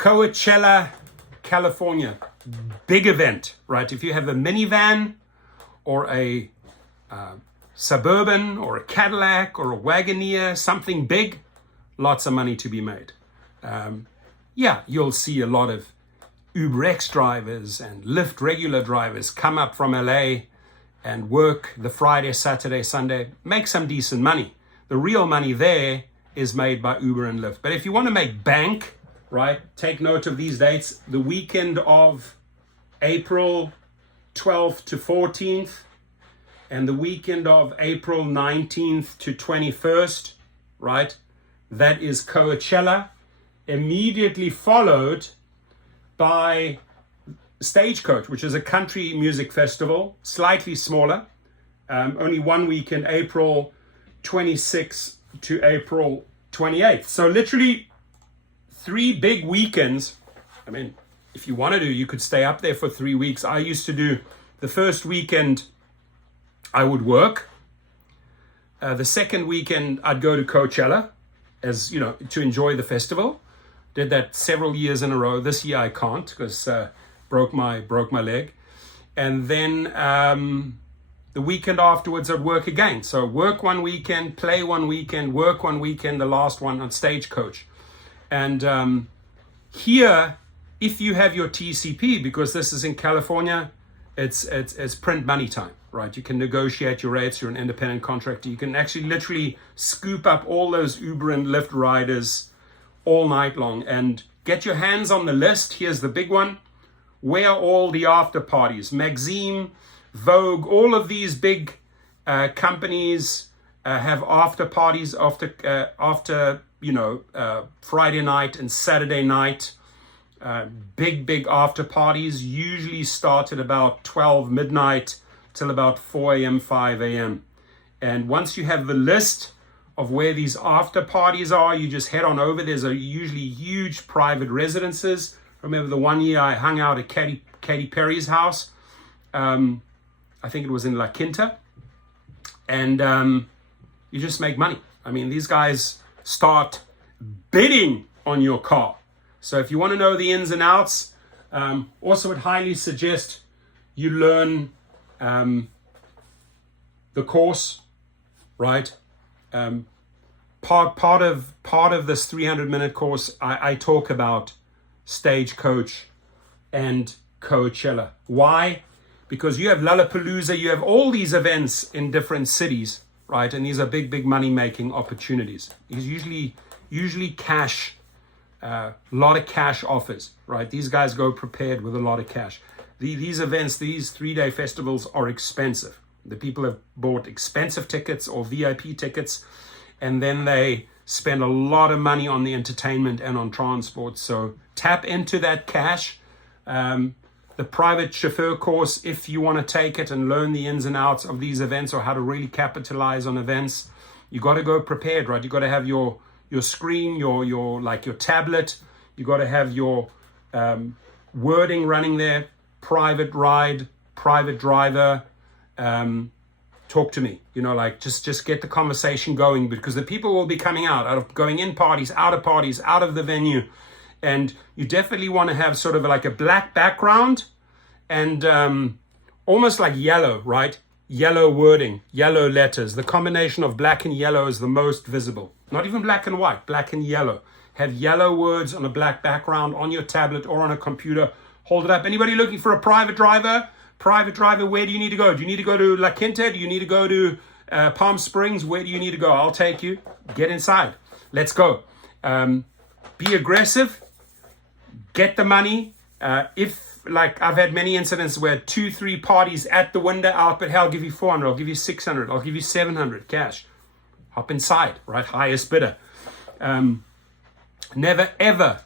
Coachella, California, big event, right? If you have a minivan or a Suburban or a Cadillac or a Wagoneer, something big, lots of money to be made. Yeah, you'll see a lot of UberX drivers and Lyft regular drivers come up from LA and work the Friday, Saturday, Sunday, make some decent money. The real money there is made by Uber and Lyft. But if you want to make bank, right, take note of these dates. The weekend of April 12th to 14th and the weekend of April 19th to 21st, right? That is Coachella, immediately followed by StageCoach, which is a country music festival, slightly smaller, only one weekend, April 26th to April 28th. So literally 3 big weekends. I mean, if you want to do, you could stay up there for 3 weeks. I used to do the first weekend, I would work. The second weekend, I'd go to Coachella, as you know, to enjoy the festival. Did that several years in a row. This year I can't because broke my leg. And then the weekend afterwards I'd work again. So work one weekend, play one weekend, work one weekend, the last one on StageCoach. And here, if you have your TCP, because this is in California, it's print money time, right? You can negotiate your rates. You're an independent contractor. You can actually literally scoop up all those Uber and Lyft riders all night long and get your hands on the list. Here's the big one. Where are all the after parties? Maxim, Vogue, all of these big companies have after parties after Friday night and Saturday night. Big after parties usually start at about 12 midnight till about 4 a.m., 5 a.m. And once you have the list of where these after parties are, you just head on over. There's usually huge private residences. Remember the one year I hung out at Katy Perry's house. I think it was in La Quinta. And you just make money. I mean, these guys start bidding on your car. So if you want to know the ins and outs, also would highly suggest you learn the course, right? Part of this 300-minute course, I talk about StageCoach and Coachella. Why? Because you have Lollapalooza, you have all these events in different cities, right? And these are big money-making opportunities. It's usually cash, a lot of cash offers, right? These guys go prepared with a lot of cash. These events, these 3-day festivals are expensive. The people have bought expensive tickets or VIP tickets, and then they spend a lot of money on the entertainment and on transport. So tap into that cash. The private chauffeur course, if you want to take it and learn the ins and outs of these events or how to really capitalize on events, you got to go prepared, right? You got to have your screen, your tablet. You got to have your wording running there. Private ride, private driver. Talk to me, just get the conversation going, because the people will be coming out of going in parties, out of the venue. And you definitely want to have sort of like a black background and almost like yellow, right? Yellow wording, yellow letters. The combination of black and yellow is the most visible. Not even black and white, black and yellow. Have yellow words on a black background on your tablet or on a computer. Hold it up. Anybody looking for a private driver? Private driver, where do you need to go? Do you need to go to La Quinta? Do you need to go to Palm Springs? Where do you need to go? I'll take you. Get inside. Let's go. Be aggressive. Get the money. I've had many incidents where 2-3 parties at the window out, but hey, I'll give you 400, I'll give you 600, I'll give you 700 cash. Hop inside, right? Highest bidder. Never ever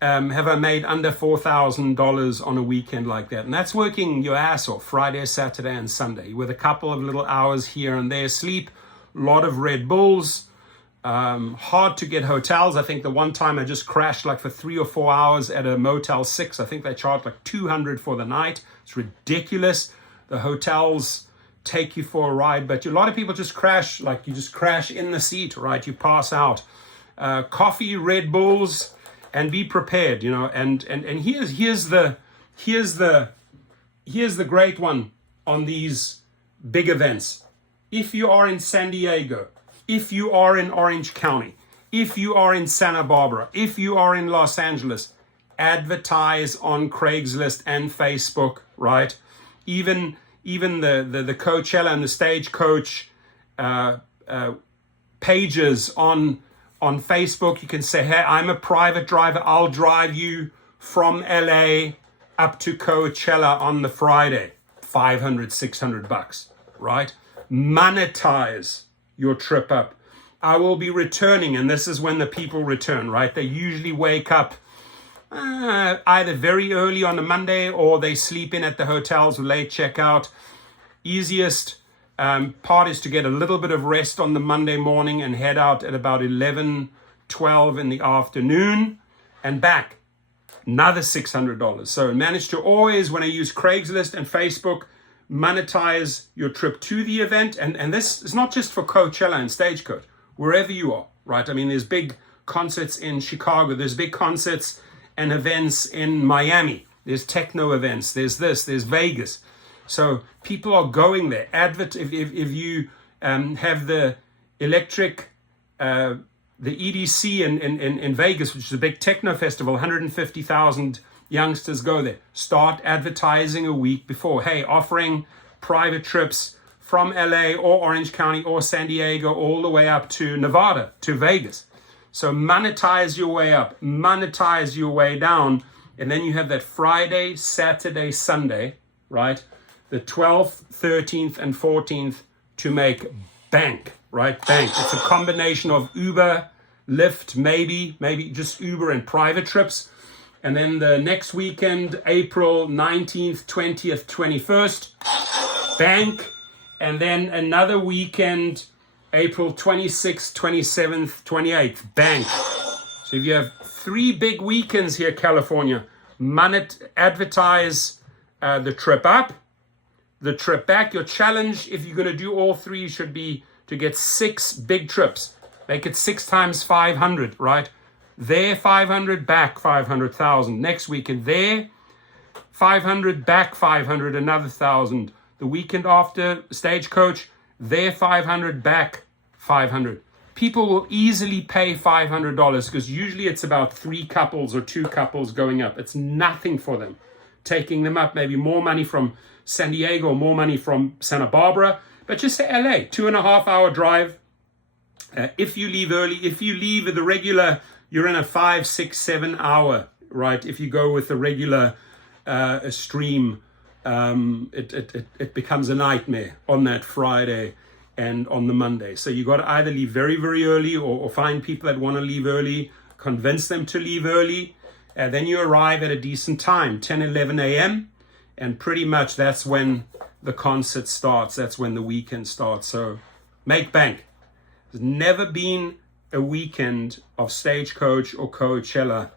have I made under $4,000 on a weekend like that. And that's working your ass off Friday, Saturday, and Sunday with a couple of little hours here and there. Sleep, a lot of Red Bulls. Hard to get hotels. I think the one time I just crashed like for 3 or 4 hours at a Motel 6. I think they charged like $200 for the night. It's ridiculous. The hotels take you for a ride, but a lot of people just crash, like you just crash in the seat, right? You pass out. Coffee, Red Bulls, and be prepared, and here's the great one on these big events. If you are in San Diego, if you are in Orange County, if you are in Santa Barbara, if you are in Los Angeles, advertise on Craigslist and Facebook, right? Even the Coachella and the StageCoach pages on Facebook. You can say, hey, I'm a private driver. I'll drive you from LA up to Coachella on the Friday. $500, $600, right? Monetize your trip up. I will be returning, and this is when the people return, right? They usually wake up either very early on a Monday, or they sleep in at the hotels with late checkout. Easiest part is to get a little bit of rest on the Monday morning and head out at about 11, 12 in the afternoon and back. Another $600. So manage to always, when I use Craigslist and Facebook, monetize your trip to the event. And this is not just for Coachella and StageCoach, wherever you are, right? I mean, there's big concerts in Chicago. There's big concerts and events in Miami. There's techno events. There's Vegas. So people are going there. If you have the electric, the EDC in Vegas, which is a big techno festival, 150,000 youngsters go there. Start advertising a week before. Hey, offering private trips from LA or Orange County or San Diego all the way up to Nevada, to Vegas. So monetize your way up, monetize your way down, and then you have that Friday, Saturday, Sunday, right? The 12th, 13th, and 14th to make bank, right? Bank. It's a combination of Uber, Lyft, maybe just Uber and private trips. And then the next weekend, April 19th, 20th, 21st, bank. And then another weekend, April 26th, 27th, 28th, bank. So if you have 3 big weekends here, California, advertise the trip up, the trip back. Your challenge, if you're going to do all 3, should be to get 6 big trips. Make it 6 times 500, right? There, 500, back 500,000. Next weekend, there, 500, back 500, another 1,000. The weekend after, StageCoach, there 500, back 500. People will easily pay $500 because usually it's about 3 couples or 2 couples going up. It's nothing for them. Taking them up, maybe more money from San Diego, more money from Santa Barbara, but just say LA, 2.5-hour drive. If you leave early, if you leave at the regular, you're in a 5, 6, 7 hour, right? If you go with the regular stream, it becomes a nightmare on that Friday and on the Monday. So you got to either leave very, very early or find people that want to leave early, convince them to leave early. Then you arrive at a decent time, 10, 11 a.m. And pretty much that's when the concert starts. That's when the weekend starts. So make bank. There's never been a weekend of StageCoach or Coachella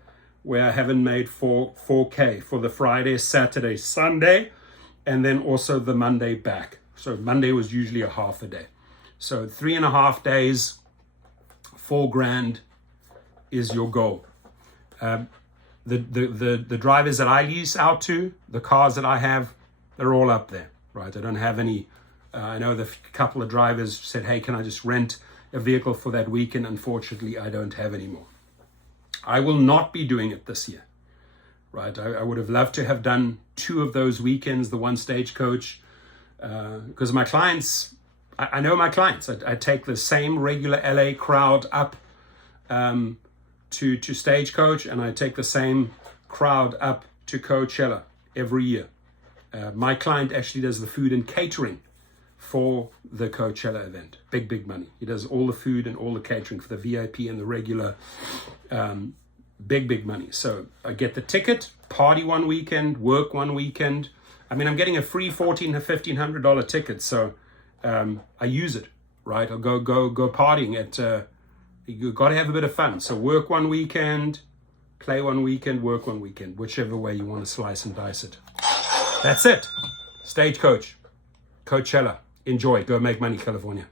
where I haven't made 4K for the Friday, Saturday, Sunday, and then also the Monday back. So Monday was usually a half a day. So 3.5 days, $4,000 is your goal. The drivers that I lease out to, the cars that I have, they're all up there, right? I don't have any. I know the couple of drivers said, hey, can I just rent a vehicle for that weekend? Unfortunately, I don't have any more. I will not be doing it this year, right? I would have loved to have done 2 of those weekends, the one StageCoach, because my clients, I know my clients. I take the same regular LA crowd up to StageCoach, and I take the same crowd up to Coachella every year. My client actually does the food and catering for the Coachella event. Big money. He does all the food and all the catering for the VIP and the regular. Big money. So I get the ticket, party one weekend, work one weekend. I mean, I'm getting a free $1,400 or $1,500 ticket, so I use it, right? I'll go partying at. You got to have a bit of fun. So work one weekend, play one weekend, work one weekend, whichever way you want to slice and dice it. That's it. StageCoach, Coachella. Enjoy. Go make money, California.